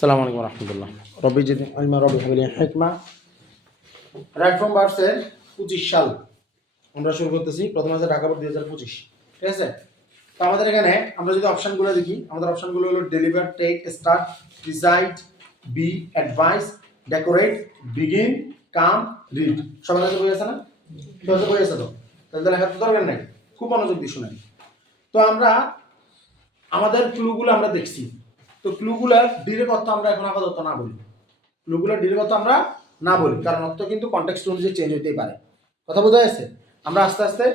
আসসালামু আলাইকুম রহমতুল্লাহ রবি জিদ আলমা রবি Haveli হেকমা right from বার্সের 25 সাল আমরা শুরু করতেছি। প্রথম আছে ঢাকা বোর্ড 2025, ঠিক আছে। তো আমাদের এখানে আমরা যদি অপশনগুলো দেখি, আমাদের অপশনগুলো হলো deliver, take, start, preside, be, advise, decorate, begin, come, read. সবার কাছে বই আছে না? সবার কাছে বই আছে তো? তাহলে তো লেখার তো দরকার নাই, খুব মনোযোগ দিয়ে শুনেন। তো আমরা আমাদের ক্লুগুলো আমরা দেখছি। তো ক্লুগুলার ডিরেক্ট অর্থ আমরা এখন আপাতত না বলি, ক্লুগুলার ডিরেক্ট অর্থ আমরা না বলি, কারণ অর্থ কিন্তু কনটেক্সট অনুযায়ী চেঞ্জ হতেই পারে। কথা বোঝা যাচ্ছে? আমরা আস্তে আস্তে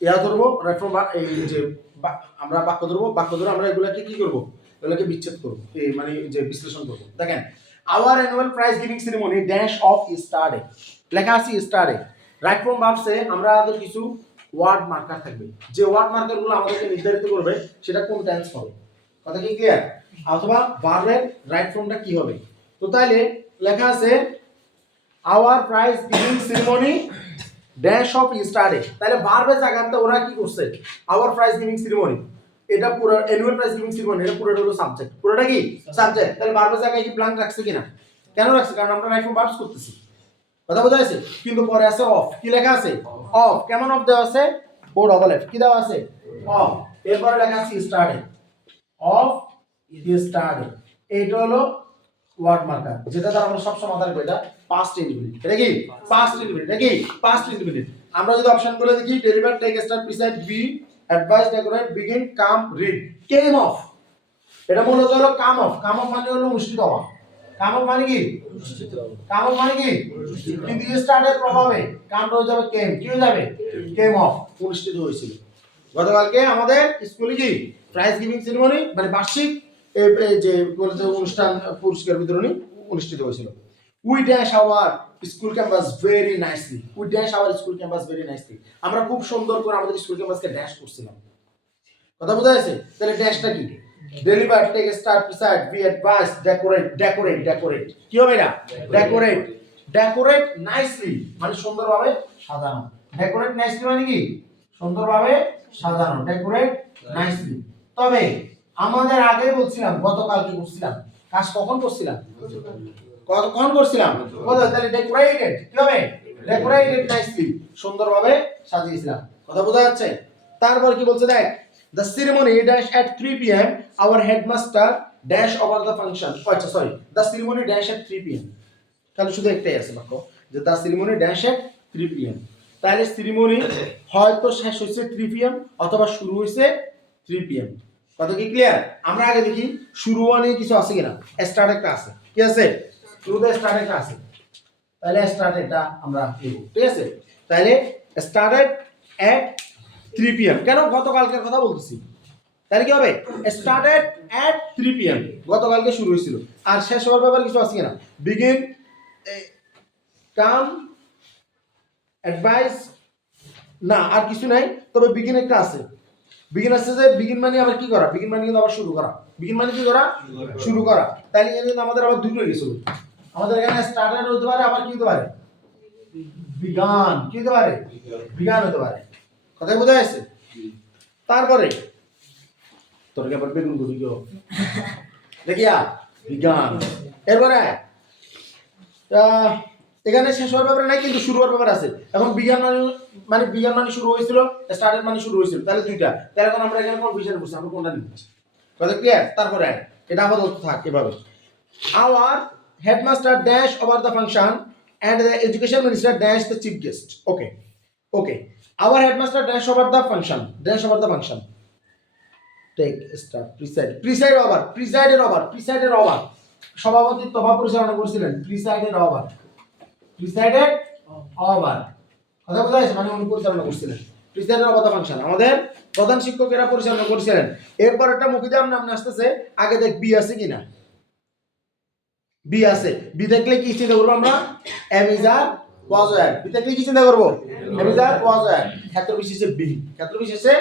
ইয়া ধরবো, রেফর্ম, এই যে আমরা বাক্য ধরবো, বাক্য ধরে আমরা এগুলাকে কি করবো, এগুলোকে বিচ্ছেদ করবো, এই মানে যে বিশ্লেষণ করবো। দেখেন, our annual prize giving ceremony dash of স্টার্টে, লেখা আছে স্টার্টে। রাইট ফ্রম ভার্বসে আমরা কিছু ওয়ার্ড মার্কার থাকবে, যে ওয়ার্ড মার্কারগুলো আমাদেরকে নির্ধারিত করবে সেটা কোন টেন্স হবে। কথা কি ক্লিয়ার? অথবা ভার্বের রাইট ফর্মটা কি হবে। তো তাইলে লেখা আছে our prize giving ceremony dash of স্টার্টে, তাহলে ভার্বের জায়গাতে ওরা কি করছে, আওয়ার প্রাইজ গিভিং সেরিমনি, এটা পুরো অ্যানুয়াল প্রাইজ গিভিং সেরিমনি, এটা পুরোটা হলো সাবজেক্ট, পুরোটা কি সাবজেক্ট। তাহলে ভার্বের জায়গায় কি ব্ল্যাঙ্ক রাখছে কিনা? কেন রাখছে? কারণ আমরা রাইট ফর্ম ভার্বস করতেছি। কথা বোঝা যাচ্ছে? কিন্তু পরে আছে অফ, কি লেখা আছে অফ। কেমন অফ দেওয়া আছে? ও ডবল এফ, কি দেওয়া আছে অফ। এরপরে লেখা আছে স্টার্টে, অফ স্টার্টে। এইটা হলো ওয়ার্ড মার্কার, যেটা দ্বারা আমরা সব সময় মাথায় রাখবো, এটা পাস্ট ইনডিফিনিট। এটা কি পাস্ট ইনডিফিনিট, এটা কি পাস্ট ইনডিফিনিট। আমরা যদি অপশনগুলো দেখি, deliver, take, start, preside, be, advise, decorate, begin, come, read, came off. এটা মূলত হলো কাম অফ। কাম অফ মানে হলো অনুষ্ঠিত হওয়া। কাম অফ মানে কি অনুষ্ঠিত, কাম অফ মানে কি কিন্তু স্টার্টের প্রভাবে কামটা হয়ে যাবে কেম, কি হয়ে যাবে কেম অফ, অনুষ্ঠিত হয়েছিল। গতকালকে আমাদের স্কুলে কি প্রাইজ গিভিং সেরিমনি মানে বার্ষিক যে অনুষ্ঠান, পুরস্কার বিতরণী অনুষ্ঠিত হয়েছিল। We dash our school campus very nicely, we dash our school campus very nicely. আমরা খুব সুন্দর করে আমাদের স্কুল ক্যাম্পাসকে ড্যাশ করছিলাম। কথা বোঝা যাচ্ছে? তাহলে ড্যাশটা কি? Deliver, take, start, preside, be, advise, decorate, decorate, decorate, কি হবে এটা ডেকোরেট। ডেকোরেট নাইসলি মানে সুন্দরভাবে সাজানো। ডেকোরেট নাইসলি মানে কি সুন্দরভাবে সাজানো, ডেকোরেট নাইসলি। তবে আমাদের আগে বলছিলাম, গতকালকে করছিলাম, কাজ কখন করছিলাম, কখন করছিলাম, তাহলে ডেকোরেটেড কি হবে ডেকোরেটেড নাইসলি, সুন্দরভাবে সাজিয়েছিলাম। কথা বোঝা যাচ্ছে? তারপর কি বলছে দেখ, the ceremony dash at 3 p.m. our headmaster dash over the function, আচ্ছা sorry, the ceremony dash at 3 p.m. তাহলে শুধু একটাই আছে বাক্য, যে the ceremony dash at 3 p.m. তাহলে সেরিমনি হয়তো শেষ হয়েছে 3 p.m. অথবা শুরু হয়েছে 3 p.m. কথা কি ক্লিয়ার? আমরা আগে দেখি শুরু মানে কিছু আছে কিনা। স্টার্ট একটা আছে, কি আছে শুরুতে স্টার্ট একটা আছে, তাহলে স্টার্ট এটা আমরা লিখব, ঠিক আছে। তাহলে স্টার্টেড এট 3 p.m. কেন? গতকালকের কথা বলতেছি। তাহলে কি হবে স্টার্টেড এট 3 p.m. গতকালকে শুরু হয়েছিল। আর শেষ হওয়ার ব্যাপারে কিছু আছে কিনা? বিগিন, কাম, অ্যাডভাইস, না আর কিছু নাই। তবে বিগিন একটা আছে, বিগিন আছে, যে বিগিন মানে আবার কি করা, বিগিন মানে কিন্তু আবার শুরু করা, বিগিন মানে কি করা শুরু করা। তাহলে এখানে কিন্তু আমাদের আবার দুটো গেছিল, আমাদের এখানে স্টার্টেড হতে পারে, আবার কি হতে পারে বিগান, কি হতে পারে বিগান হতে পারে। কথা বোঝা যাচ্ছে? তারপরে তোর কি আবার বেগুন গুলি গো দেখিয়া বিজ্ঞান। এরপরে এখানে শেষ হওয়ার ব্যাপারে নাই, কিন্তু শুরু হওয়ার ব্যাপার আছে। এখন বিজ্ঞান মানে বিজ্ঞান মানে শুরু হয়েছিল, স্টার্টেড মানে শুরু হয়েছিল, তাহলে দুইটা। তাহলে এখন আমরা এখানে কনফিউশন করছি, আমরা কোনটা নিচ্ছি। কথা ক্লিয়ার? তারপরে এটা আপাতত থাক এভাবে। Our headmaster dash over the function and the education minister dash the chief guest. Okay, okay, our headmaster dash over the function, dash over the function, take start, preside over, presided over, presided over, সভাপতিত্ব বা পরিচালনা করেছিলেন, presided over, presided over, কথা বোঝা যাচ্ছে? মানে উনি পরিচালনা করছিলেন, presided over the function। আমাদের প্রধান শিক্ষকেরা পরিচালনা করেছিলেন। এরপর একটা মুখিদাম নাম আসতেছে, আগে দেখ বি আছে কিনা, বি আছে। বি দেখলে কি চিন্তা করবো আমরা? Am is R was were. Be দেখলে কি চিন্তা করবো? এম ইজ আর ওয়াজ ওয়্যার। ক্ষেত্র বিশেষে বিং, ক্ষেত্র বিশেষে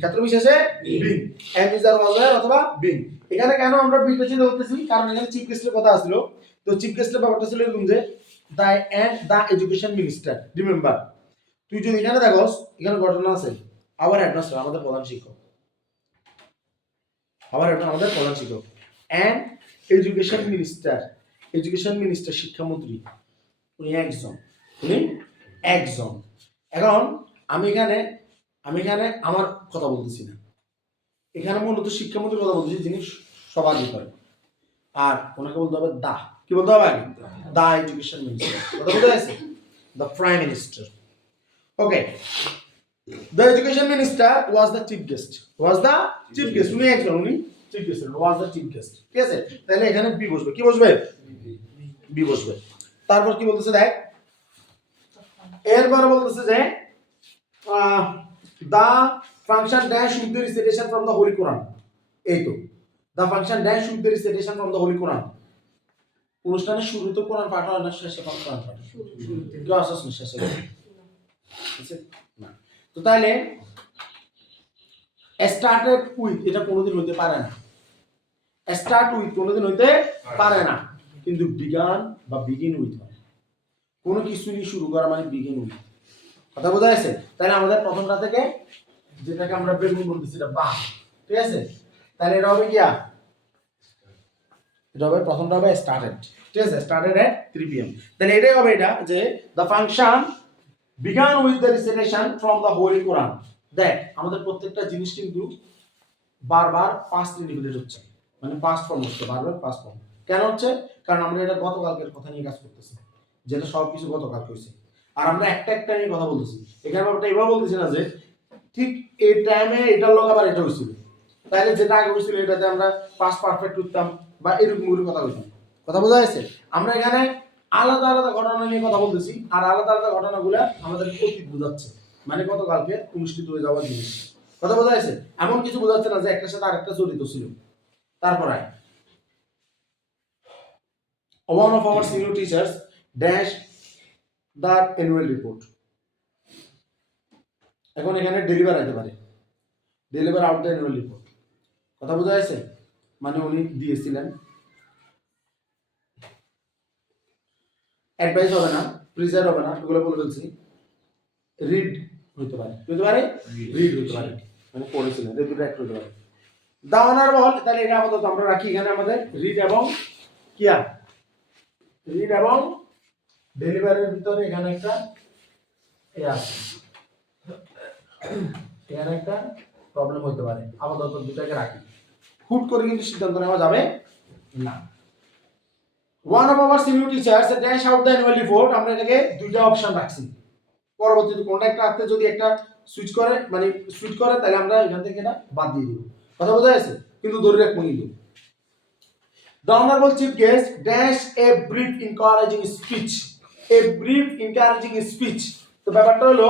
ক্ষেত্র বিশেষে being, am is R was were অথবা বিং। এখানে কেন আমরা বি তে চিন্তা করতেছি? কারণ এখানে চিফ গেস্টের কথা আসলো। তো চিফ গেস্টের ব্যাপারটা ছিল এরকম যে the end the education minister. Remember, তুই যদি এখানে দেখোস, এখানে ঘটনা আছে, আওয়ার হেডমাস্টার আমাদের প্রধান শিক্ষক, আওয়ার হেডমাস্টার আমাদের প্রধান শিক্ষক, এন্ড এডুকেশন মিনিস্টার শিক্ষামন্ত্রী উনি একজন। এখন আমি এখানে আমার কথা বলতেছি না, এখানে মূলত শিক্ষামন্ত্রীর কথা বলতেছি, যিনি সবার ভিতরে। আর ওনাকে বলতে হবে দা, কি বলতে হবে আগে? দা এডুকেশন মিনিস্টার, কথা বলতে আছে, the prime minister. Okay, the education minister was the chief guest, উনি একজন, উনি chief guest, was the chief guest, ঠিক আছে? তাহলে এখানে বি বসবে, কি বসবে? বি বসবে। তারপর কি বলতেছে দেখ, এরপরে বলতেছে যে the function dash with the recitation from the Holy Quran, এই তো the function dash with the recitation from the Holy Quran। অনুষ্ঠানের শুরুতে কোরআন পাঠ হয় না শেষে কোরআন পাঠ হয়? শুরুতে কেউ আসছ না শেষে না। তো তাহলে স্টার্টেড উইথ এটা কোনোদিন হইতে পারে না, স্টার্ট উইথ কোনোদিন হইতে পারে না, কিন্তু বিগান বা বিগিন উইথ হয়। কোনো কিছু নিয়ে শুরু করা মানে বিগিন উইথ, কথা বোঝা যাচ্ছে? তাহলে আমাদের প্রথমটা থেকে যেটাকে আমরা বেগুন বলতেছি এটা বা, ঠিক আছে? তাহলে এটা হবে কি, এটা হবে প্রথমটা হবে স্টার্টেড, ঠিক আছে? স্টার্টেড এট 3 PM। তাহলে এটাই হবে এটা যে the function began with the recitation from the Holy Quran। দেখ আমাদের প্রত্যেকটা জিনিস কিন্তু বারবার পাস্ট ইন্ডিফিনিট হচ্ছে, মানে পাস্ট ফর্ম হচ্ছে, বারবার পাস্ট ফর্ম। কেন হচ্ছে? কারণ আমরা এটা গতকালকের কথা নিয়ে কাজ করতেছি, যেটা সব কিছু গতকাল হয়েছে, আর আমরা একটা নিয়ে কথা বলতেছি। এখানে ব্যাপারটা এভাবে বলতেছি না যে ঠিক এই টাইমে এটার লোক আবার এটা হয়েছিল, তাহলে যেটা আগে হয়েছিল এটাতে আমরা পাস্ট পারফেক্ট করতাম বা এরকম কথা বলতাম, কথা বোঝা যাচ্ছে? আমরা এখানে আলাদা আলাদা ঘটনা নিয়ে কথা বলতেছি, আর আলাদা আলাদা ঘটনাগুলো আমাদের অতীত বোঝাচ্ছে, মানে গতকালকে অনুষ্ঠিত হয়ে যাওয়া জিনিস, কথা বোঝা যাচ্ছে? এমন কিছু বোঝাচ্ছে না যে একটার সাথে আরেকটা জড়িত ছিল। তারপরে one of our senior teachers dash the annual report। এখন এখানে ডেলিভার হতে পারে, deliver out the annual report, কথা বোঝা যাচ্ছে? মানে উনি দিয়েছিলেন, অ্যাডভাইস হবে না, প্রিজাইড হবে না, এগুলো বলে বলছি। রিড হইতে পারে, রিড হইতে পারে, মানে পড়েছিলেন, এই দুটো এক হইতে পারে। দা অনারেবল, তাহলে এটা আপাতত আমরা রাখি এখানে আমাদের রিড এবং কিয়া, রিড এবং ডেলিভারির ভিতরে এখানে একটা এখানে একটা প্রবলেম হইতে পারে, আপাতত দুটাকে রাখি, হুট করে কিন্তু সিদ্ধান্ত নেওয়া যাবে না। One of our senior teachers dash out the annual report, আমরা এটাকে দুইটা অপশন রাখছি, পরবর্তীতে কোনটা একটা রাখতে যদি একটা সুইচ করে মানে সুইচ করে তাহলে আমরা এখান থেকে এটা বাদ দিয়ে দিব, কথা বোঝা যাচ্ছে? কিন্তু ধরে রাখবো কিন্তু the honorable chief guest dash a brief encouraging speech, তো ব্যাপারটা হলো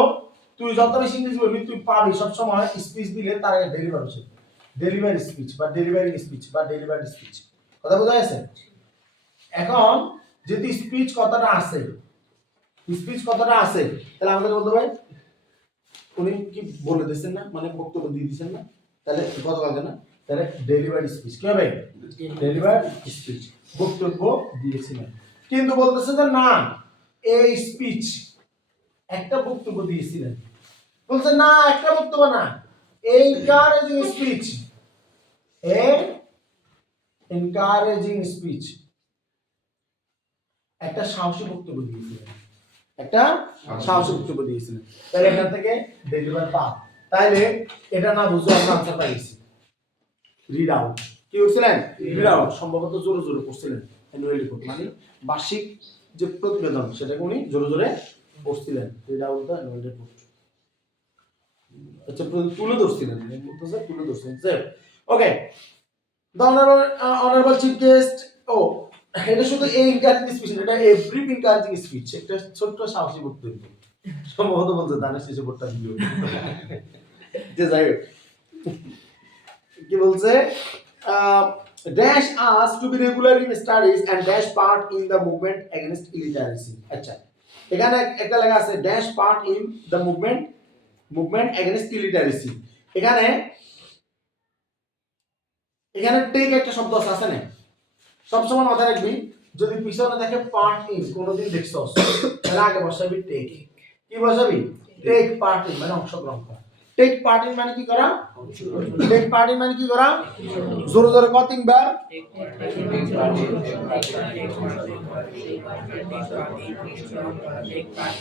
তুই যত বেশি ইংরেজি বলবি তুই পাবি সব সময় স্পিচ দিলে তার আগে ডেলিভার হচ্ছে, ডেলিভারি স্পিচ বা ডেলিভারিং স্পিচ বা ডেলিভারি স্পিচ, কথা বোঝা যাচ্ছে? এখন যদি স্পিচ কথাটা আছে তাহলে আমাদের বলতে হবে উনি কি বলে দিয়েছেন না, মানে বক্তব্য দিয়ে দিয়েছেন না, তাহলে গতকালকে না, তাহলে ডেলিভারি স্পিচ কি হবে? ডেলিভারি স্পিচ, বক্তব্য দিয়েছিলেন। কিন্তু বলতেছে যে না এই স্পিচ একটা বক্তব্য দিয়েছিলেন, বলছে না একটা বক্তব্য না, এনকারেজিং স্পিচ, এনকারেজিং স্পিচ, একটা সাহসী বক্তব্য দিয়েছিলেন, তাহলে এখান থেকে ডেলিভার পাব, তাহলে এটা না বুঝে আমরা আনসার পাইছি। রিড আউট কি করছিলেন? রিড আউট, সম্ভবত জোরে জোরে পড়ছিলেন অ্যানুয়াল রিপোর্ট মানে বার্ষিক যে প্রতিবেদন সেটাকে উনি জোরে জোরে পড়ছিলেন, read out the annual report, আচ্ছা তুলে ধরছিলেন, okay. The honourable chief guest, ও এটা শুধু এই ইনকারেজিং স্পিচ, এটা এভরি ইনকারেজিং স্পিচ, একটা ছোট্ট সাহসী বক্তব্য, সম্ভবত বলতে দানের শেষে পড়তা দিও যে যাই হোক কি বলছে, dash us to be regular in studies and dash part in the movement against illiteracy। আচ্ছা এখানে একটা লেখা আছে dash part in the movement against illiteracy, এখানে টেক একটা শব্দ আছে না, সবসময় মাথায় রাখবি যদি পিছনে দেখে পার্ট ইন কোনোদিন দেখছস তাহলে আগে বসাবি টেক, কি বসাবি? টেক পার্ট ইন মানে অংশগ্রহণ করা, টেক পার্ট ইন মানে কি করা? টেক পার্ট ইন মানে কি করা? জোরে জোরে কত তিনবার?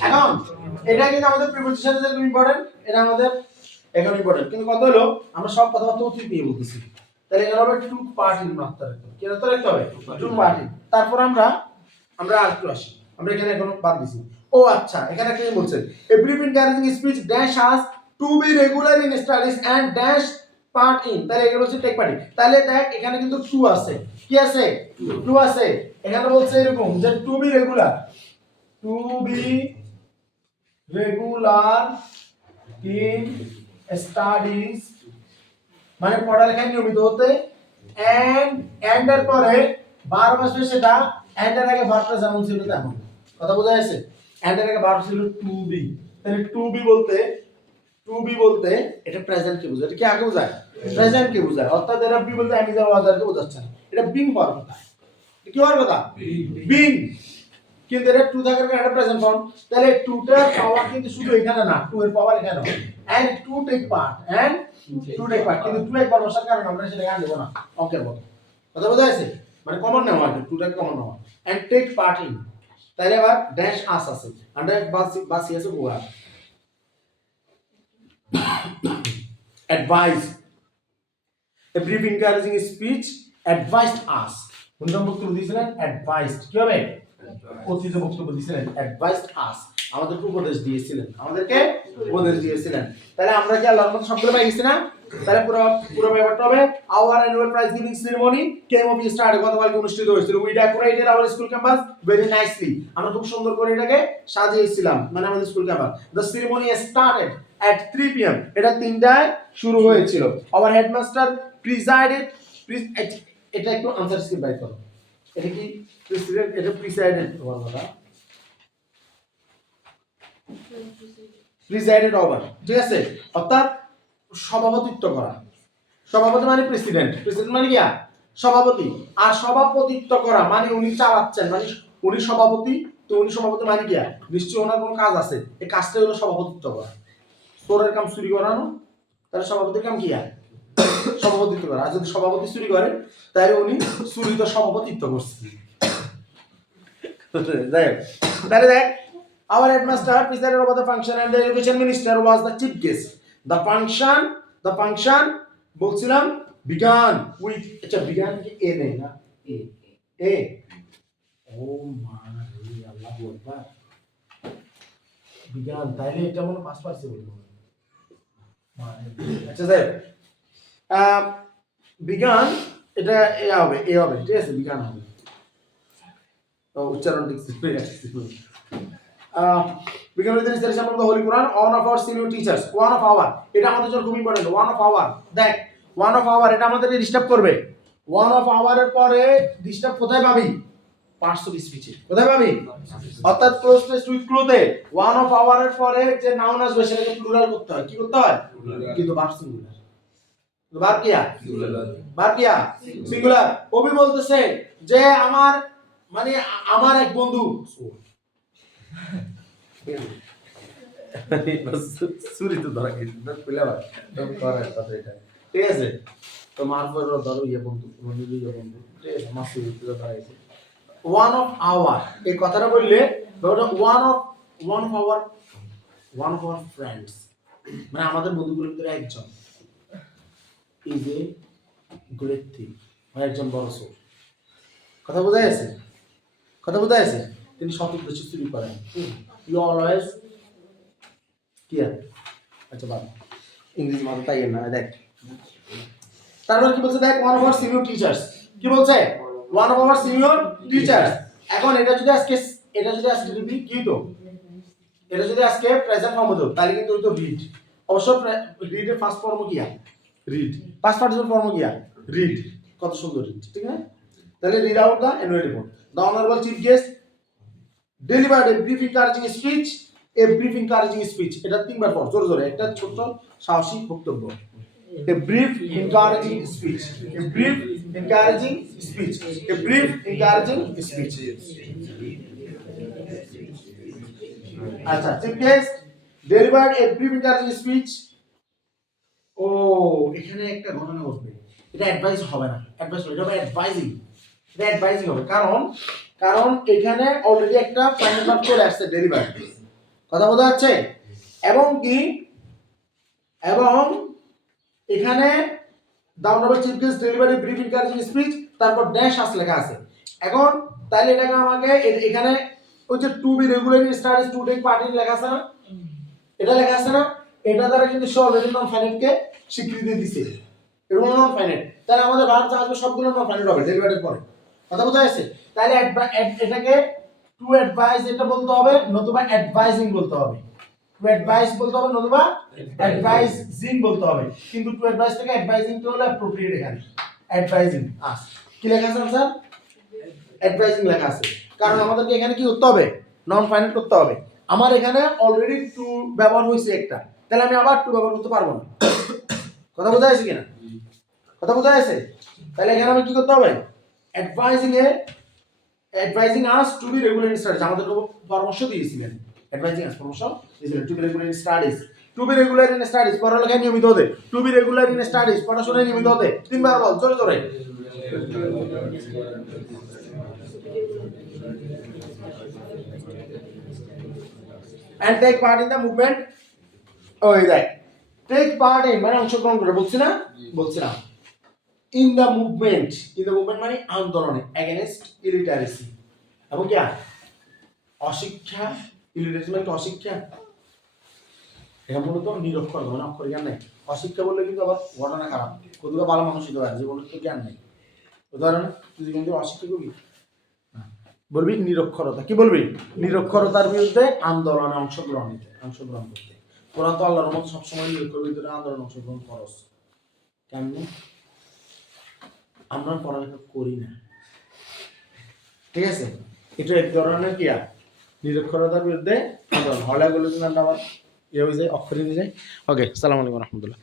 এখন এটা কিন্তু আমাদের প্রিপোজিশনের জন্য ইম্পর্টেন্ট, এটা আমাদের এখন ইম্পর্টেন্ট, কিন্তু কত হলো আমরা সব কথাবার্তা অতীত নিয়ে বলতেছি, তাহলে এখানে হবে টু পার্ট ইন মাত্রা রাখতে হবে, কি রাখতে হবে? To part in. তারপর আমরা আরেকটু আসি, আমরা এখানে এখনো বাদ দিছি। ও আচ্ছা, এখানে একটা কি বলছে, a brief encouraging speech dash us to be regular in studies and dash part in, তাহলে এগুলো হচ্ছে টেক পার্টি। তাহলে দেখ এখানে কিন্তু টু আছে, কি আছে? টু আছে। এখানে বলছে এরকম যে to be regular, to be regular in studies মানে পড়ালেখায় নিয়মিত হতে, এন্ড এর পরে বার বসবে, সেটা এন্ড এর আগে ভার্বটা যেমন ছিল তেমন। কথা বোঝা যাচ্ছে? এন্ড এর আগে ভার্ব ছিল টু বি, তাহলে টু বি বলতে এটা প্রেজেন্ট কে বোঝায়, এটা কি আগে বোঝায়? প্রেজেন্ট কে বোঝায়। অর্থাৎ এটা বি বলতে আমি যা ওয়াজ কে বোঝাচ্ছে না, এটা বিং হওয়ার কথা। কি হওয়ার কথা? বিং। কিন্তু এটা টু থাকার কারণে এটা প্রেজেন্ট ফর্ম, তাহলে টুটার পাওয়ার কিন্তু শুধু এখানে না, টু এর পাওয়ার এখানে হবে। এন্ড টু টেক পার্ট, কিন্তু টু একবার বসার কারণে আমরা সেটা গান দেব না অঙ্কের মতো। কথা বোঝা যাচ্ছে? মানে কমন নেওয়া হয়, টু টেক কমন নেওয়া, এন্ড টেক পার্ট ইন। তাহলে আবার ড্যাশ আস আছে, আন্ডার বাসি আছে গোয়া। Advise, a brief encouraging speech advised us. কোনজন বক্তব্য দিয়েছিলেন? অ্যাডভাইসড। কি হবে? অতীত বক্তব্য দিয়েছিলেন, অ্যাডভাইসড আস, আমাদেরকে উপদেশ দিয়েছিলেন, আমাদেরকে উপদেশ দিয়েছিলেন। তাহলে আমরা কি আল্লাহর মতো সবগুলো পাই গেছি না? তাহলে পুরো ব্যাপারটা হবে hour annual prize giving ceremony came of start, গতকালকে অনুষ্ঠিত হয়েছিল। We decorated our school campus very nicely, আমরা খুব সুন্দর করে এটাকে সাজিয়েছিলাম, মানে আমাদের school campus. The ceremony started at 3 p.m. এটা 3টায় শুরু হয়েছিল। আওয়ার হেডমাস্টার প্রিসাইডেড, এটা একটু আনসার স্ক্রিপ্ট বাই করো। এটা কি প্রেসিডেন্ট? এটা প্রিসাইডেড হওয়ার কথা, প্রিসাইডেড ওভার, ঠিক আছে? অর্থাৎ সভাপতিত্ব করা। সভাপতি মানে প্রেসিডেন্ট, প্রেসিডেন্ট মানে কি সভাপতি, আর সভাপতিত্ব করা মানে উনি চালাচ্ছেন, মানে উনি সভাপতি। তো উনি সভাপতি মানে কি নিশ্চয়ই ওনার কোনো কাজ আছে, এই কাজটা হলো সভাপতিত্ব করা। চোরের কাম চুরি করানো, তাহলে সভাপতির কাম কি সভাপতিত্ব করা। আর যদি সভাপতি চুরি করে তাহলে উনি চুরিতে সভাপতিত্ব করছে। তাহলে দেখ, our headmaster presided over the function and the education minister was the chief guest. The function বলছিলাম began with, আচ্ছা began কি এ নেই না, এ ও মারে আল্লাহু আকবার, began, তাইলে এটা মনে পাস পারছে বলবো। আচ্ছা যাই, began এটা এ হবে, ঠিক আছে? began হবে, তো উচ্চারণ ঠিক ছিল। began with the recitation of the Holy Quran, one of our senior teachers, one of our, এটা আমাদের জন্য খুব ইম্পর্টেন্ট। one of our, দেখ one of our এটা আমাদের ডিস্টার্ব করবে। one of our এর পরে ডিস্টার্ব কোথায় পাবি? পার্টস অফ স্পিচে কোথায় পাবি? অর্থাৎ ক্লোজ টেস্ট উইথ ক্লুতে one of our এর পরে যে নাউন আসবে সেটাকে প্লুরাল করতে হয়। কি করতে হয়? কিন্তু ভার্ব সিঙ্গুলার। ভার্ব কি সিঙ্গুলার। কবি বলতেছে যে আমার, মানে আমার এক বন্ধু, সুরি তো ধরা গেছে না, কইলা তো করে কথা এটা, ঠিক আছে? তো মারফর ধরো বন্ধু, বন্ধু ঠিক আছে? আমার সুরি তো ধরা গেছে। one of our, এই কথাটা বললে one of our friends, মানে আমাদের বন্ধুগুলোর ভিতরে একজন, is a great thief, মানে একজন বড় চোর। কথা বোঝা গেছে? তিনি সৎ উদ্দেশ্যে চুরি করেন। You always clear? আচ্ছা বাবা, ইংরেজি মাথা তাই না। দেখ তারপর কি বলছে, দেখ one of our senior teachers, কি বলছে? one of our senior teachers। এখন এটা যদি আজকে রিপিট কি হতো, এটা যদি আজকে প্রেজেন্ট ফর্ম হতো তাহলে কিন্তু হতো রিড। অবশ্য রিড এর ফার্স্ট ফর্ম কি রিড, পাস্ট পার্টিসিপল ফর্ম কি রিড। কত সুন্দর রিড, ঠিক না? তাহলে read out the annual report. The honourable chief guest delivered a brief encouraging speech, এটা তিনবার পড় জোরে জোরে, একটা ছোট সাহসী বক্তব্য। A brief encouraging speech, a brief encouraging speech, a brief encouraging speech। আচ্ছা, chief guest delivered a brief encouraging speech ও এখানে একটা ঘটনা ঘটবে, এটা অ্যাডভাইস হবে না, অ্যাডভাইস হবে, এটা হবে অ্যাডভাইজিং, এটা অ্যাডভাইজিং হবে। কারণ কারণ এখানে অলরেডি একটা ফাইনাল ভার্ব চলে আসছে ডেলিভারি, কথা বোঝা যাচ্ছে? এবং কি এবং এখানে the honourable chief guest delivery brief encouraging speech, তারপর ড্যাশ আস লেখা আছে। এখন তাহলে এটাকে আমাকে এখানে ওই যে to be regularly studies to take part in লেখা আছে না, এটা লেখা আছে না, এটা দ্বারা কিন্তু সে অলরেডি নন ফাইনাইটকে স্বীকৃতি দিছে, এটা নন ফাইনাইট। তাহলে আমাদের ভার্ব যা আসবে সবগুলো নন ফাইনাইট হবে ডেরিভেটিভ পরে, কথা বোঝা যাচ্ছে? তাহলে এটাকে টু অ্যাডভাইস এটা বলতে হবে, নতুবা অ্যাডভাইজিং বলতে হবে, টু অ্যাডভাইস বলতে হবে, নতুবা অ্যাডভাইজিং বলতে হবে। কিন্তু টু অ্যাডভাইস থেকে অ্যাডভাইজিং তো হলো অ্যাপ্রোপ্রিয়েট, এখানে অ্যাডভাইজিং আস কি লেখা আছে স্যার, অ্যাডভাইজিং লেখা আছে। কারণ আমাদেরকে এখানে কি করতে হবে, নন ফাইনাইট করতে হবে। আমার এখানে অলরেডি টু ব্যবহার হয়েছে একটা, তাহলে আমি আবার টু ব্যবহার করতে পারবো না, কথা বোঝা যাচ্ছে কিনা, কথা বোঝা যাচ্ছে? তাহলে এখানে আমি কি করতে হবে, advising us to be regular in studies, আমাদের পরামর্শ দিয়েছিলেন, অ্যাডভাইজিং আস পরামর্শ দিয়েছিলেন to be regular in studies, to be regular in studies পড়ালেখায় নিয়মিত হতে, to be regular in studies পড়াশোনায় নিয়মিত হতে, তিনবার বল জোরে জোরে। and take part in the movement, ওই দেখ take part in মানে অংশগ্রহণ করে, বলছি না, বলছিলাম in the movement মানে আন্দোলনে against illiteracy, এবং কি অশিক্ষা, illiteracy মানে কি অশিক্ষা, এটা মূলত নিরক্ষর মানে অক্ষর জ্ঞান নাই। অশিক্ষা বললে কিন্তু আবার ঘটনা খারাপ, কতগুলো ভালো মানুষ হতে পারে জীবনে তো জ্ঞান নাই। উদাহরণ তুই কিন্তু অশিক্ষা করবি, বলবি নিরক্ষরতা, কি বলবি, নিরক্ষরতার বিরুদ্ধে আন্দোলনে অংশগ্রহণ করতে। তোরা তো আল্লাহর মতো সবসময় নিরক্ষর বিরুদ্ধে আন্দোলনে অংশগ্রহণ করস, কেমনে? আমরা পড়ালেখা করি না, ঠিক আছে? এটা এক ধরনের কি নিরক্ষরতার বিরুদ্ধে আন্দোলন, হলে বলে দিন আবার ইয়ে হয়ে যায়, অক্ষরে দিয়ে যায়। ওকে, সালাম আলাইকুম রহমতুল্লাহ।